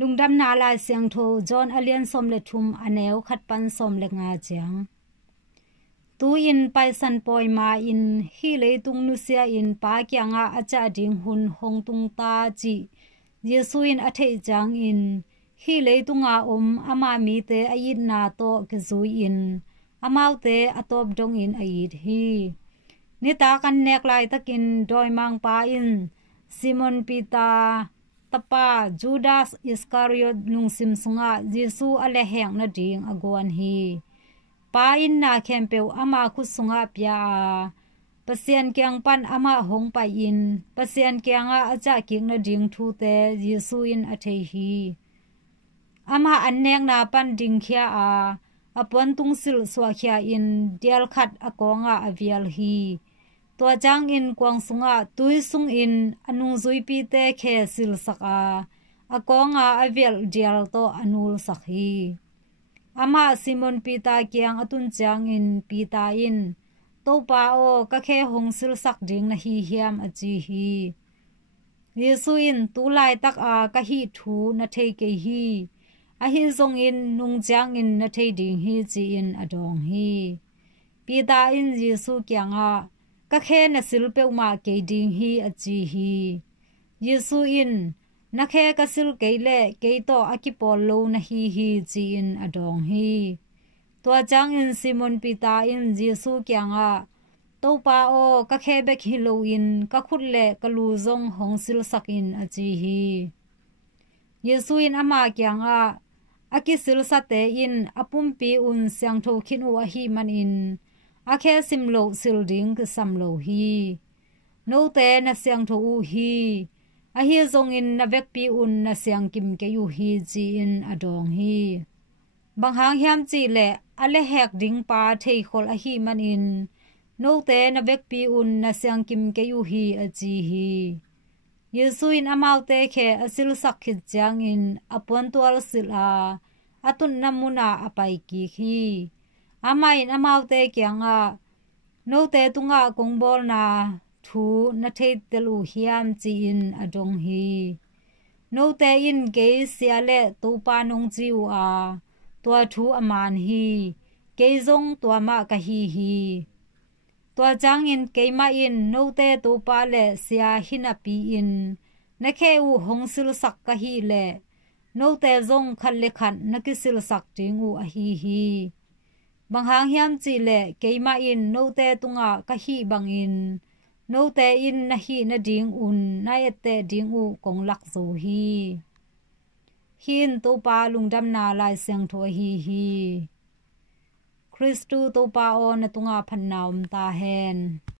ลุงดำนาลายเสียงโทจอนอเลียนสมเลทุมอเนวขัดปันสมเลงาเจียงตูอินไปสันปอยมาอินฮีเลยตุงนุเซียอินปาเกียงอาจาดิงหุนหงตุงตาจีเยซูอินอเทจังอินฮีเลยตุงอาอามามีเตอยิดนาโตกซูอินอามาวเตอตอบดงอินอยิดฮีนิตากันเนกลายตะกินดอยมังปาอินซิมอนปีตาตปาจูดาสอิสคาริโอตนุงซิมสุงาเยซูอเลแหงนาดิงอากวนฮีปาอินนาเคมเปวอามาคุสุงาปยาปะเซียนเกียงปันอามาหงไปอินปะเซียนเกียงอาจากิงนาดิงทูเตเยซูอินอเทฮีอามาอันเนงนาปันดิงเคียอปวนตุงสิลสวาเคียอินเดียลขัดอากองอาอเวียลฮีตัวจางอินกวางสุงาตุยสุงอินอนุงซุยปีเตเคสิลสักอากองอาอเวียลเดียลโตอนุลสักฮีอามาซิมอนปีตาเกียงอตุนจางอินปีตาอินโตปาโอกะเคหงสิลสักดิงนะฮีเฮียมอจีฮีเยซูอินตูไลตักกะฮีทูนะเทเกฮีa hi zong in nung jang in na thei ding hi chi in adong hi pita in jesu kyanga ka khe na sil pe ma ke ding hi a chi hi yesu in na khe ka sil ke le ke to akipol lo na hi chi in adong hi to jang in simon pita in jesu kyanga to pa o ka khe be khi lo in ka khut le ka lu zong hong sil sak in a chi hi yesu in ama kyanga akisil sate in apumpi un siang tho khin u a hi man in akhe simlo silding ke samlo hi no te na siang tho u hi a hi zong in na vek pi un na siang kim ke yu hi chi in adong hi bang hang hiam chi le ale hek ding pa thei khol a hi man in no te na vek pi un na siang kim ke yu hi a chi hi yesu in amaute khe asil sakhit jang in apon tual sila atun namuna apai ki khi amain amaute kyanga note tunga kongbol na thu na the telu hiam chi in adong hi note in ge siale to pa nong jiu to thu aman hi ke zong to ma ka hiตัวจางอินเกมาอินโนเตตูปาเลเสียหินาปีอินนักเอวหงสิลสักกะฮีเลโนเตซงคันเลขันนักสิลสักจิงอูอะฮีบางหางเฮียมจีเลเกมาอินโนเตตุงะกะฮีบางอินโนเตอินนะฮีนะดิงอุนนายเตดิงอูกงลักโซฮีหินตูปาลุงดำนาลายเสียงโทฮีคริสตูโตปาโอนะตุงาพันนาวมตาแฮน